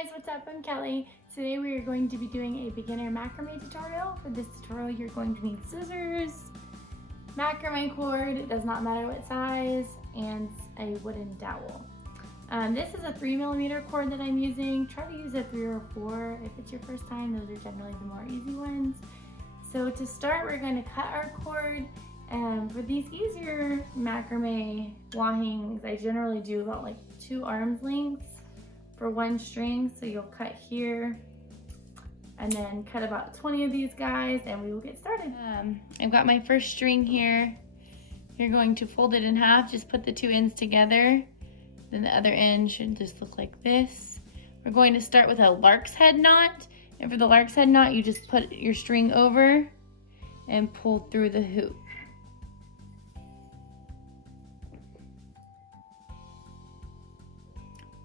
Hey guys, what's up? I'm Kelly. Today we are going to be doing a beginner macrame tutorial. For this tutorial you're going to need scissors, macrame cord, it does not matter what size, and a wooden dowel. This is a 3mm cord that I'm using. Try to use a 3 or 4 if it's your first time. Those are generally the more easy ones. So to start, we're going to cut our cord. For these easier macrame wahings, I generally do about like 2 arms lengths for one string. So you'll cut here and then cut about 20 of these guys and we will get started. I've got my first string here. You're going to fold it in half, just put the 2 ends together. Then the other end should just look like this. We're going to start with a lark's head knot. And for the lark's head knot, you just put your string over and pull through the hoop.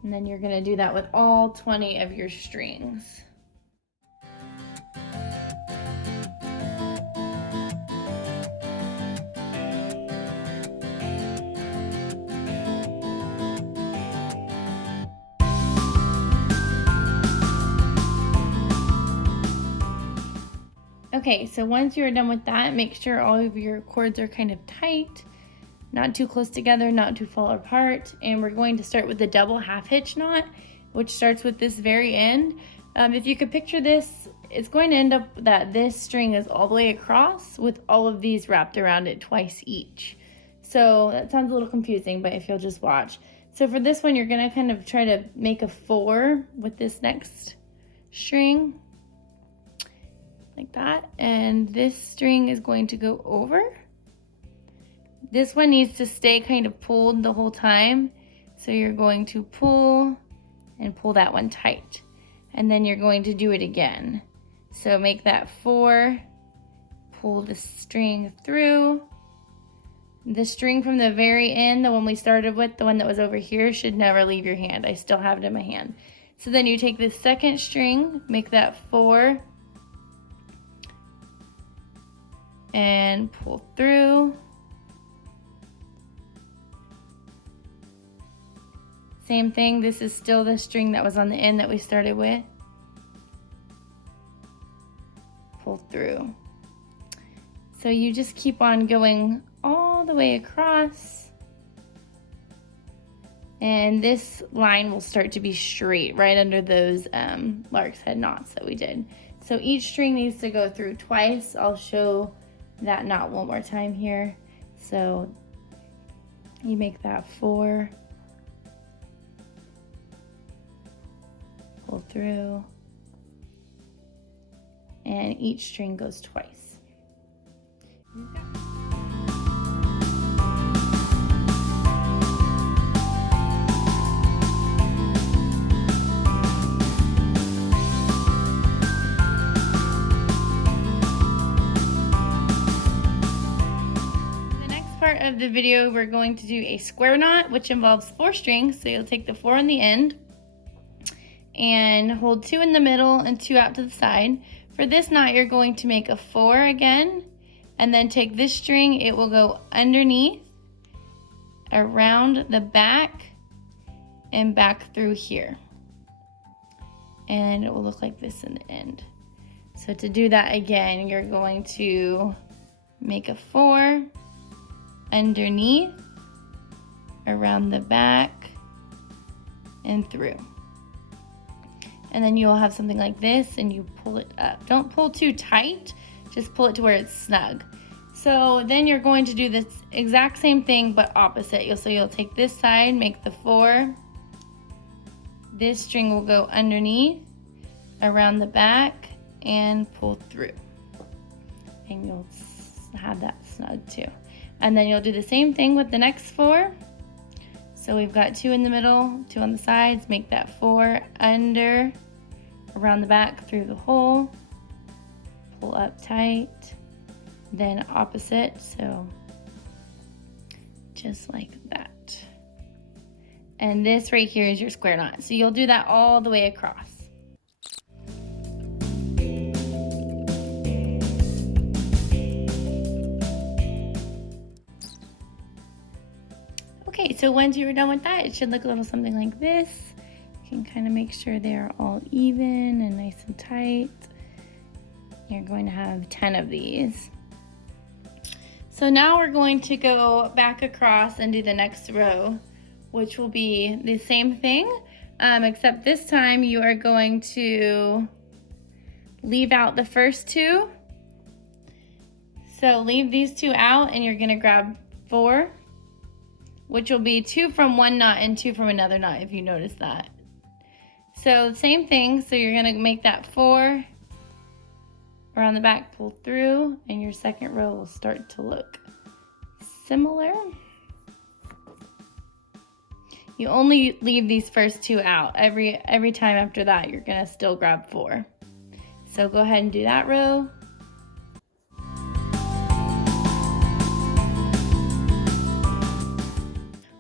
And then you're gonna do that with all 20 of your strings. Okay, so once you're done with that, make sure all of your cords are kind of tight. Not too close together, not too far apart. And we're going to start with the double half hitch knot, which starts with this very end. If you could picture this, it's going to end up that this string is all the way across with all of these wrapped around it twice each. So that sounds a little confusing, but if you'll just watch. So for this one, you're gonna kind of try to make a 4 with this next string, like that. And this string is going to go over. This one needs to stay kind of pulled the whole time. So you're going to pull and pull that one tight. And then you're going to do it again. So make that 4, pull the string through. The string from the very end, the one we started with, the one that was over here, should never leave your hand. I still have it in my hand. So then you take the second string, make that 4, and pull through. Same thing, this is still the string that was on the end that we started with. Pull through. So you just keep on going all the way across. And this line will start to be straight right under those lark's head knots that we did. So each string needs to go through twice. I'll show that knot one more time here. So you make that 4. Pull through, and each string goes twice. The next part of the video, we're going to do a square knot, which involves 4 strings. So you'll take the 4 on the end and hold 2 in the middle and 2 out to the side. For this knot, you're going to make a 4 again, and then take this string, it will go underneath, around the back, and back through here. And it will look like this in the end. So to do that again, you're going to make a 4, underneath, around the back, and through. And then you'll have something like this and you pull it up. Don't pull too tight, just pull it to where it's snug. So then you're going to do this exact same thing but opposite. So you'll take this side, make the 4. This string will go underneath, around the back, and pull through. And you'll have that snug too. And then you'll do the same thing with the next 4. So we've got 2 in the middle, 2 on the sides, make that 4 under, around the back through the hole, pull up tight, then opposite, so just like that. And this right here is your square knot. So you'll do that all the way across. Okay, so once you're done with that, it should look a little something like this. You can kind of make sure they are all even and nice and tight. You're going to have 10 of these. So now we're going to go back across and do the next row, which will be the same thing, except this time you are going to leave out the first two. So leave these two out and you're gonna grab 4, which will be 2 from one knot and 2 from another knot, if you notice that. So same thing, so you're gonna make that 4 around the back, pull through, and your second row will start to look similar. You only leave these first 2 out. Every time after that, you're gonna still grab 4. So go ahead and do that row.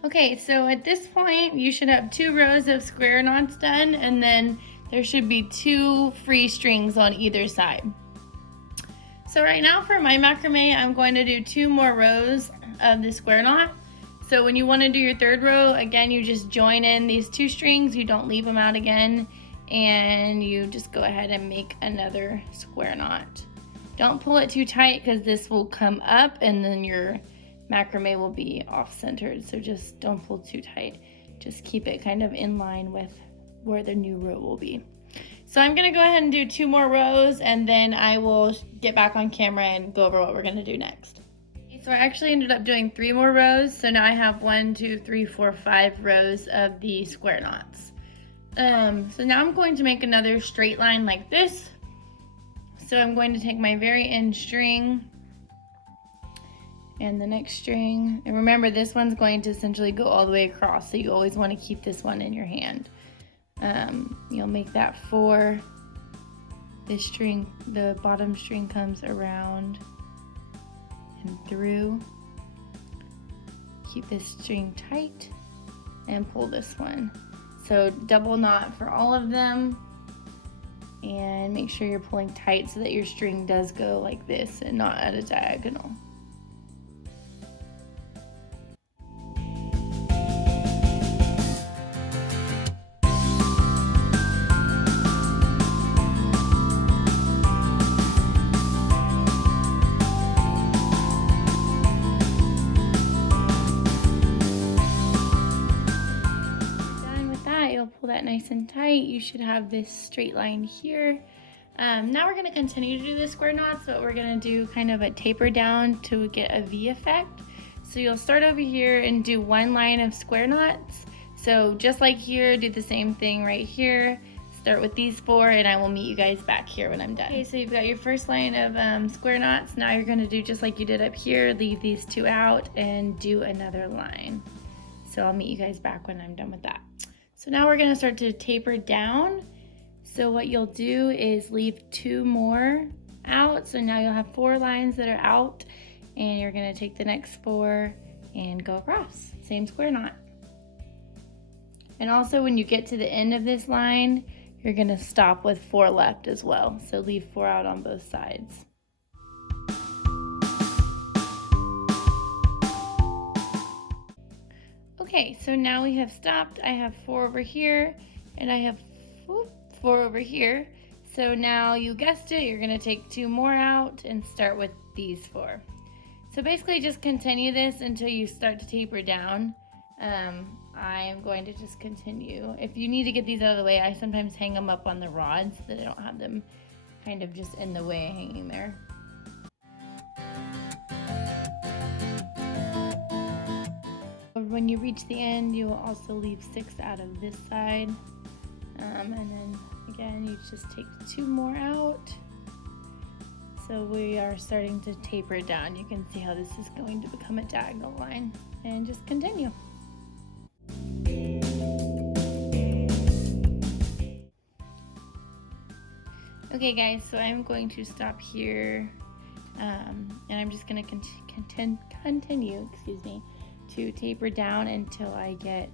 Okay, so at this point, you should have 2 rows of square knots done, and then there should be 2 free strings on either side. So right now for my macrame, I'm going to do 2 more rows of the square knot. So when you want to do your third row, again, you just join in these 2 strings, you don't leave them out again, and you just go ahead and make another square knot. Don't pull it too tight because this will come up and then your macrame will be off-centered, so just don't pull too tight. Just keep it kind of in line with where the new row will be. So I'm gonna go ahead and do 2 more rows and then I will get back on camera and go over what we're gonna do next. So I actually ended up doing 3 more rows, so now I have 1, 2, 3, 4, 5 rows of the square knots. So now I'm going to make another straight line like this. So I'm going to take my very end string and the next string, and remember this one's going to essentially go all the way across, so you always want to keep this one in your hand. You'll make that 4. This string, the bottom string comes around and through. Keep this string tight and pull this one. So double knot for all of them, and make sure you're pulling tight so that your string does go like this and not at a diagonal. Pull that nice and tight. You should have this straight line here. Now we're going to continue to do the square knots, but we're going to do kind of a taper down to get a V effect. So you'll start over here and do 1 line of square knots. So just like here, do the same thing right here. Start with these 4 and I will meet you guys back here when I'm done. Okay, so you've got your first line of square knots. Now you're going to do just like you did up here, leave these 2 out and do another line. So I'll meet you guys back when I'm done with that. So now we're gonna start to taper down. So what you'll do is leave 2 more out. So now you'll have 4 lines that are out, and you're gonna take the next 4 and go across. Same square knot. And also when you get to the end of this line, you're gonna stop with 4 left as well. So leave 4 out on both sides. Okay, so now we have stopped. I have 4 over here, and I have 4 over here. So now you guessed it, you're gonna take 2 more out and start with these 4. So basically just continue this until you start to taper down. I am going to just continue. If you need to get these out of the way, I sometimes hang them up on the rods so that I don't have them kind of just in the way hanging there. When you reach the end, you will also leave 6 out of this side. And then again, you just take 2 more out. So we are starting to taper it down. You can see how this is going to become a diagonal line. And just continue. Okay guys, so I'm going to stop here. And I'm just going to continue, to taper down until I get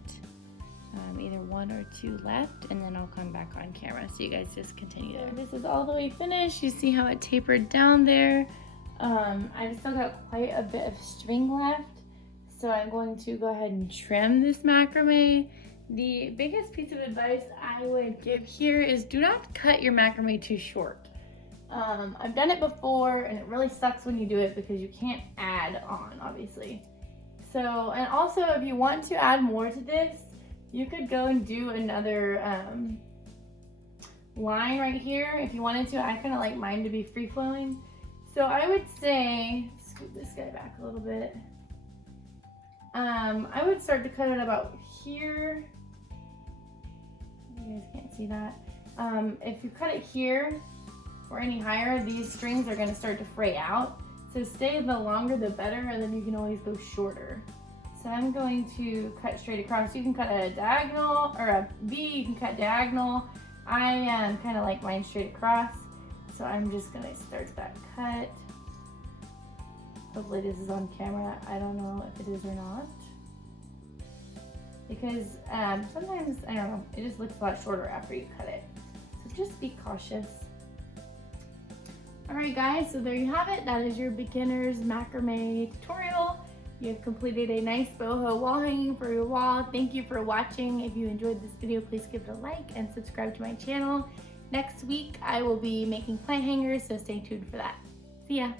either 1 or 2 left, and then I'll come back on camera. So you guys just continue there. This is all the way finished. You see how it tapered down there. I've still got quite a bit of string left, so I'm going to go ahead and trim this macrame. The biggest piece of advice I would give here is do not cut your macrame too short. I've done it before and it really sucks when you do it because you can't add on, obviously. So, and also if you want to add more to this, you could go and do another line right here if you wanted to. I kind of like mine to be free flowing. So I would say, scoot this guy back a little bit. I would start to cut it about here. You guys can't see that. If you cut it here or any higher, these strings are going to start to fray out. So stay the longer the better, and then you can always go shorter. So I'm going to cut straight across. You can cut a diagonal or a V, you can cut diagonal. I kind of like mine straight across. So I'm just going to start that cut. Hopefully this is on camera. I don't know if it is or not. Because sometimes, I don't know, it just looks a lot shorter after you cut it. So just be cautious. Alright guys, so there you have it. That is your beginner's macrame tutorial. You have completed a nice boho wall hanging for your wall. Thank you for watching. If you enjoyed this video, please give it a like and subscribe to my channel. Next week, I will be making plant hangers, so stay tuned for that. See ya!